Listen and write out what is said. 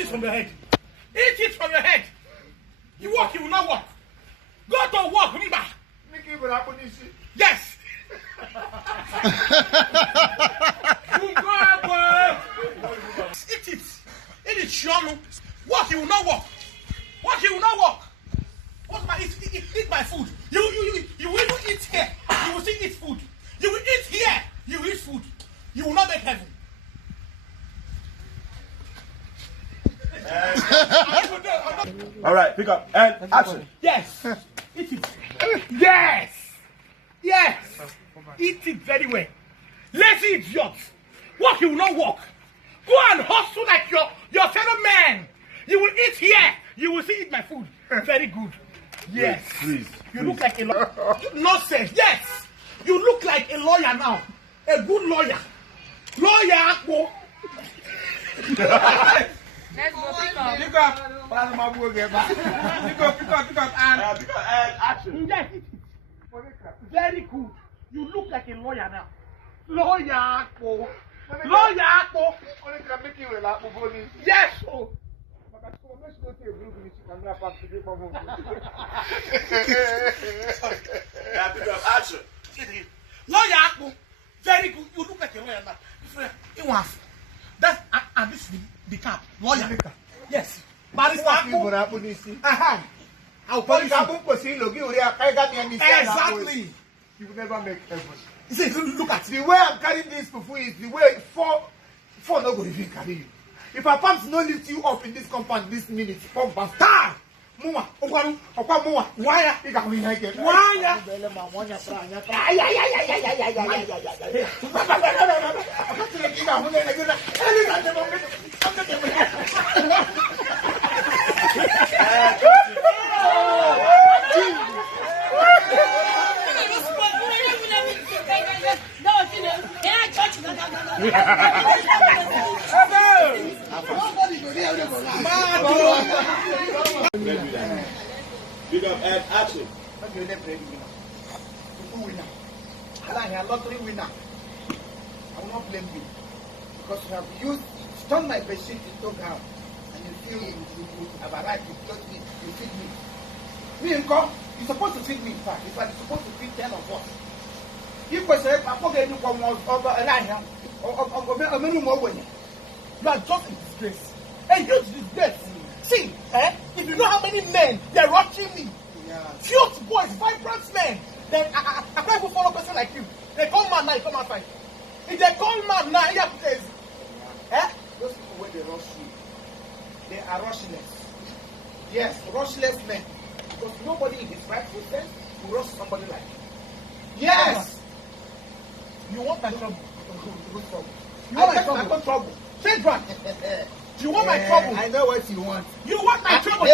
it from your head. Eat it from your head. You walk, you will not walk. Go to walk, remember. Yes. Eat it. Eat it, Shonu. Walk, you will not walk. Walk, you will not walk. What's my eat my food? You will even eat here. You will still eat food. You will eat here. You will eat food. You will not make heaven. All right, pick up and action. Yes. Eat it. Yes. Yes. Eat it very well. Lazy idiots. Walk, you will not walk. Go and hustle like your fellow man. You will eat here. You will still eat my food. Very good. Yes. Please. You look like a lawyer. Nonsense. Yes. You look like a lawyer now. A good lawyer. Lawyer. Let's go pick up. Pick up. Pick up and action. Yes, eat it. Very good. You look like a lawyer now. Lawyer. Lawyer. Yes. Oh. Pick up action. Lawyer. Very good. You look like a lawyer now. That's and this is the cap. Lawyer. Yes. Barrister. I'll punish you. Exactly. You will never make heaven. You see, look at The way I'm carrying this fufu is the way four no go even carry you. If I pumps no lift you up in this compound this minute, pump and star. Mua, okwaru, mua. Why? You got me again. why? Pick up and action. Lottery winner. I will not blame you because you have turned my machine into ground and you feel you have arrived. You feed me. Me and God, you're supposed to feed me. In fact, if I'm supposed to feed 10 of us. You could say, I'm not going to come over a line here or many more winning. You are just a disgrace. A huge disgrace. See, if you know how many men they're watching me, cute boys, vibrant men, then I can't even follow a person like you. They call man now, you come outside. If they call man now, you have to say, Those people when they rush you, they are rushless. Yes, rushless men. Because nobody in his rightful sense will rush somebody like you. Yes! you want my trouble. You want my trouble. Say, Brad, you want my trouble. I know what you want. You want my trouble.